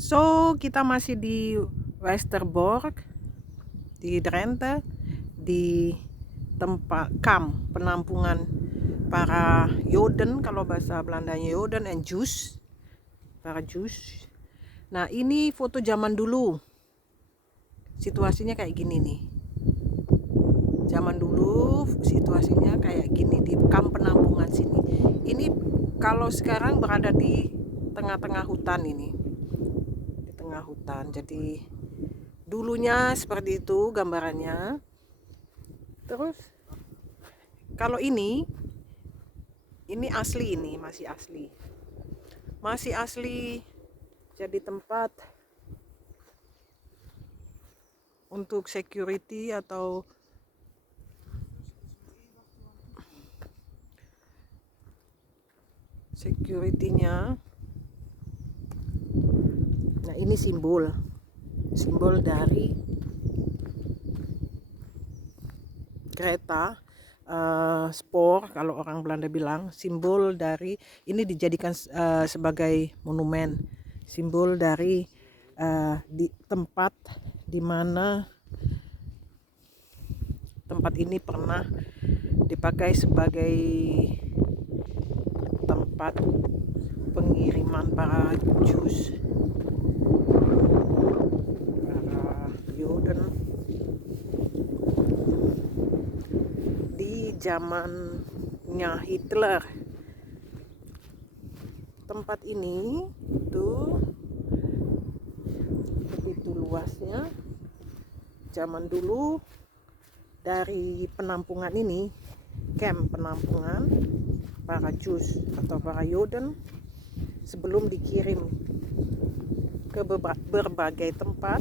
So, kita masih di Westerbork, di Drenthe, di tempat kamp penampungan para Joden, kalau bahasa Belandanya Joden and Jews, para Jews. Nah, ini foto zaman dulu. Situasinya kayak gini nih. Zaman dulu situasinya kayak gini di kamp penampungan sini. Ini kalau sekarang berada di tengah-tengah hutan ini. Di tengah hutan. Jadi dulunya seperti itu gambarannya. Terus kalau ini asli, ini masih asli jadi tempat untuk security atau security-nya. Nah, ini simbol dari kereta spoor, kalau orang Belanda bilang, simbol dari ini dijadikan sebagai monumen, simbol dari di tempat di mana tempat ini pernah dipakai sebagai tempat pengiriman para Jews, para Joden di zamannya Hitler. Tempat ini tuh begitu luasnya zaman dulu. Dari penampungan ini, camp penampungan para Jews atau para Joden, sebelum dikirim ke berbagai tempat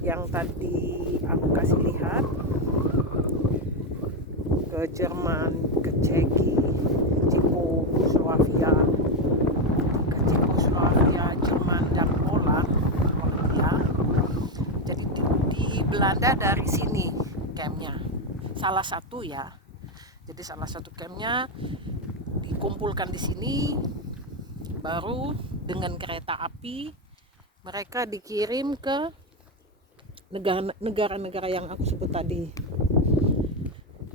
yang tadi aku kasih lihat, ke Jerman, ke Cekoslowakia, Jerman dan Polandia. Jadi di Belanda dari sini campnya, salah satu ya. Jadi salah satu campnya dikumpulkan di sini, baru dengan kereta api mereka dikirim ke negara-negara yang aku sebut tadi.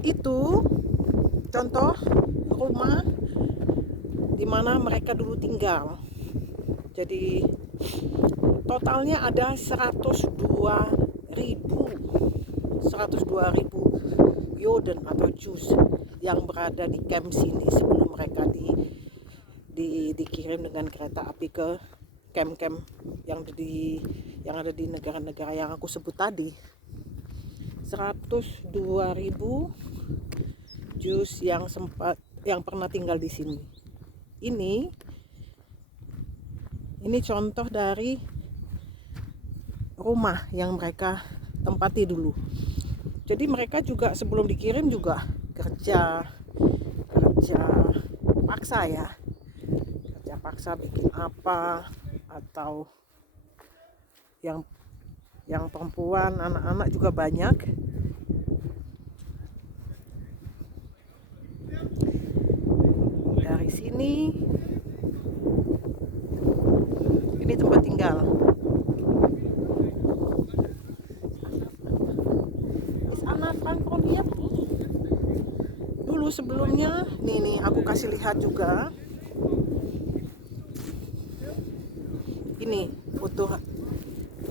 Itu contoh rumah di mana mereka dulu tinggal. Jadi totalnya ada 102.000 Joden atau Jews yang berada di camp sini sebelum mereka dikirim dengan kereta api ke camp-camp yang ada di negara-negara yang aku sebut tadi. 102.000 Jews yang pernah tinggal di sini. Ini contoh dari rumah yang mereka tempati dulu. Jadi mereka juga sebelum dikirim juga kerja paksa ya. Kerja paksa bikin apa, atau yang perempuan, anak-anak juga banyak. Dari sini ini tempat tinggal. Is Anna Frank from here? Dulu sebelumnya, nih aku kasih lihat juga. Ini foto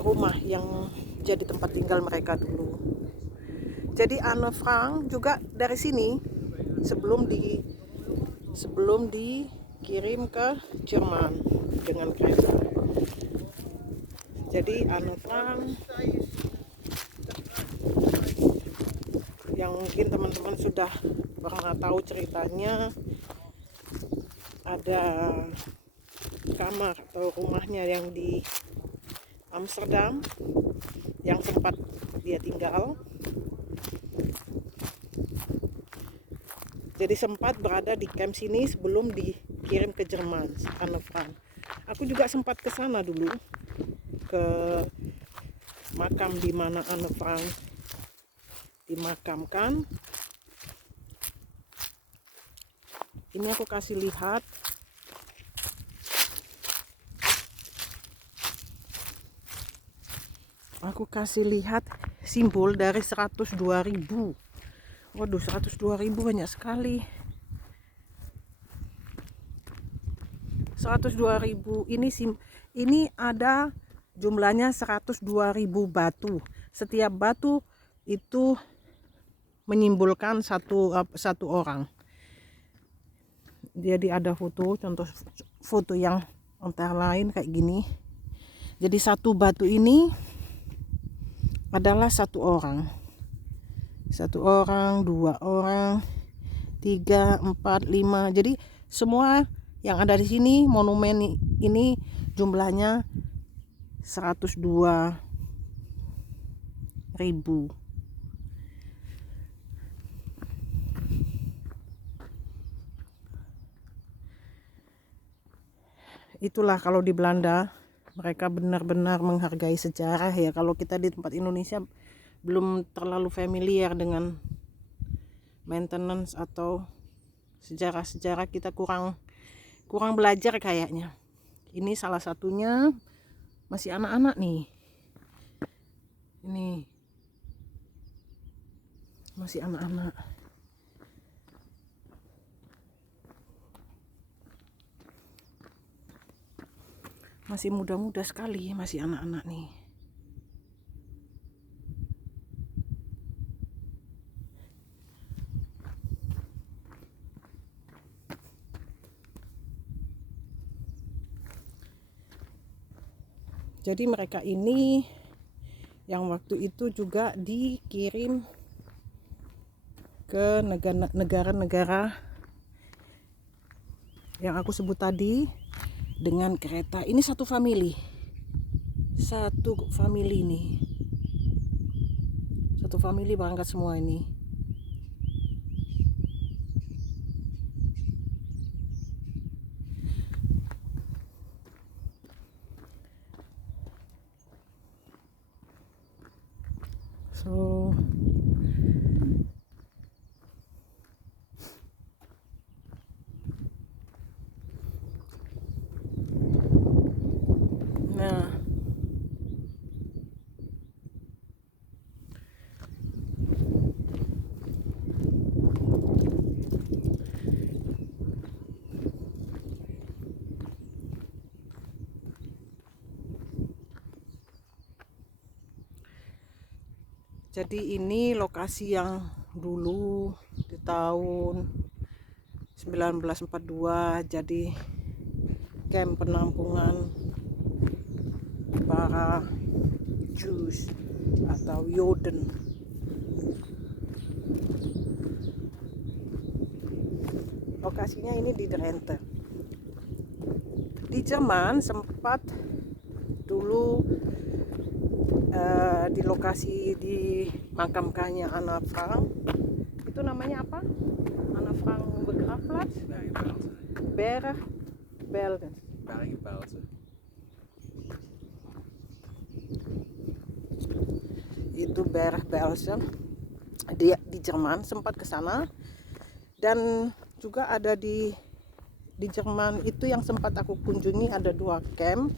rumah yang jadi tempat tinggal mereka dulu. Jadi Anne Frank juga dari sini sebelum dikirim ke Jerman dengan kereta. Jadi Anne Frank yang mungkin teman-teman sudah pernah tahu ceritanya, ada kamar atau rumahnya yang di Amsterdam yang sempat dia tinggal. Jadi sempat berada di camp sini sebelum dikirim ke Jerman, Anne Frank. Aku juga sempat ke sana dulu, ke makam di mana Anne Frank dimakamkan. Ini aku kasih lihat aku kasih lihat simbol dari 102.000. Waduh, 102.000 banyak sekali. 102.000 ini ada jumlahnya 102.000 batu. Setiap batu itu menyimbolkan satu orang. Jadi ada foto, contoh foto yang antara lain kayak gini. Jadi satu batu ini adalah satu orang. Satu orang, 2 orang, 3, 4, 5. Jadi semua yang ada di sini monumen ini jumlahnya 102.000. Itulah kalau di Belanda mereka benar-benar menghargai sejarah ya. Kalau kita di tempat Indonesia belum terlalu familiar dengan maintenance atau sejarah-sejarah, kita kurang belajar kayaknya. Ini salah satunya, masih anak-anak nih. Ini masih anak-anak. Masih muda-muda sekali, masih anak-anak nih. Jadi mereka ini yang waktu itu juga dikirim ke negara-negara yang aku sebut tadi dengan kereta. Ini satu family nih, satu family berangkat semua ini. So nah, jadi ini lokasi yang dulu di tahun 1942 jadi camp penampungan para Jews atau Joden. Lokasinya ini di Drenthe. Di Jerman sempat dulu di lokasi di makamkannya Anna Frank, itu namanya apa? Anna Frank Begrafplatz? Bergen-Belsen. Itu Bergen-Belsen di Jerman, sempat ke sana. Dan juga ada di Jerman itu yang sempat aku kunjungi ada 2 camp.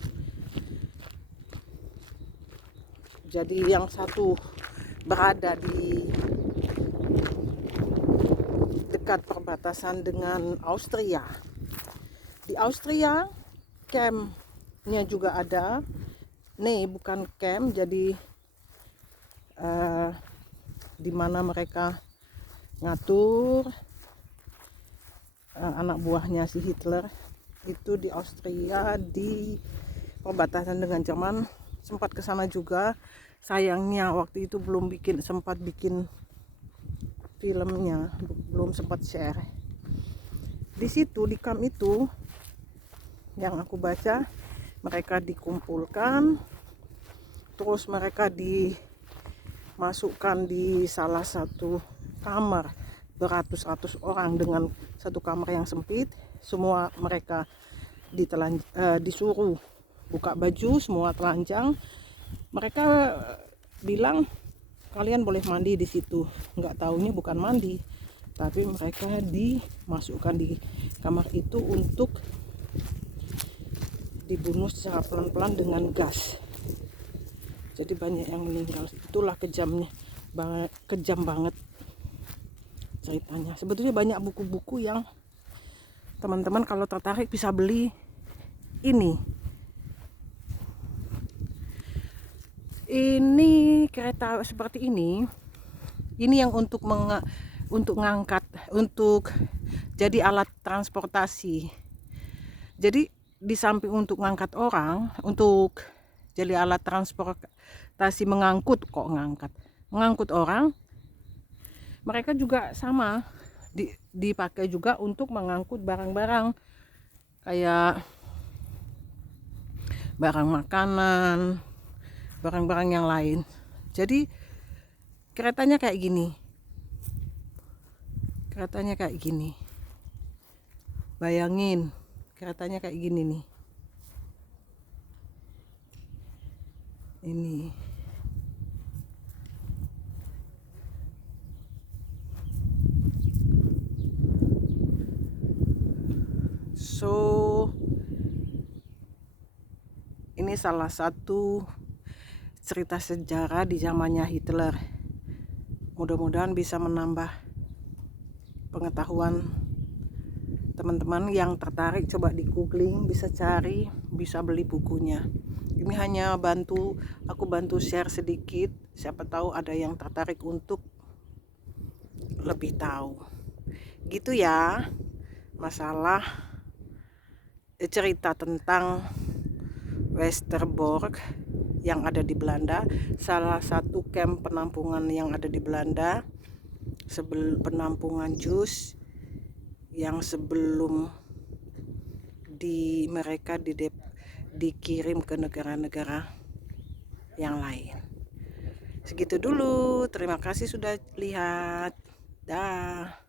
Jadi yang satu berada di dekat perbatasan dengan Austria. Di Austria campnya juga ada. Nih bukan camp, jadi di mana mereka ngatur anak buahnya si Hitler itu di Austria, di perbatasan dengan Jerman. Sempat ke sana juga, sayangnya waktu itu belum sempat bikin filmnya, belum sempat share. Di situ di camp itu yang aku baca, mereka dikumpulkan, terus mereka dimasukkan di salah satu kamar beratus-ratus orang dengan satu kamar yang sempit. Semua mereka disuruh buka baju, semua telanjang. Mereka bilang kalian boleh mandi di situ. Nggak taunya bukan mandi, tapi mereka dimasukkan di kamar itu untuk dibunuh secara pelan-pelan dengan gas. Jadi banyak yang meninggal. Itulah kejamnya, kejam banget ceritanya. Sebetulnya banyak buku-buku yang teman-teman kalau tertarik bisa beli ini. Ini kereta seperti ini yang untuk ngangkat, untuk jadi alat transportasi. Jadi di samping untuk ngangkat orang, untuk jadi alat transportasi, mengangkut orang, mereka juga sama dipakai juga untuk mengangkut barang-barang kayak barang makanan, barang-barang yang lain. Jadi keretanya kayak gini, bayangin keretanya kayak gini nih, ini ini salah satu cerita sejarah di zamannya Hitler. Mudah-mudahan bisa menambah pengetahuan teman-teman. Yang tertarik coba di googling, bisa cari, bisa beli bukunya. Ini hanya aku bantu share sedikit, siapa tahu ada yang tertarik untuk lebih tahu gitu ya, masalah cerita tentang Westerbork yang ada di Belanda, salah satu camp penampungan yang ada di Belanda, penampungan Jus yang sebelum mereka dikirim ke negara-negara yang lain. Segitu dulu, terima kasih sudah lihat. Dah.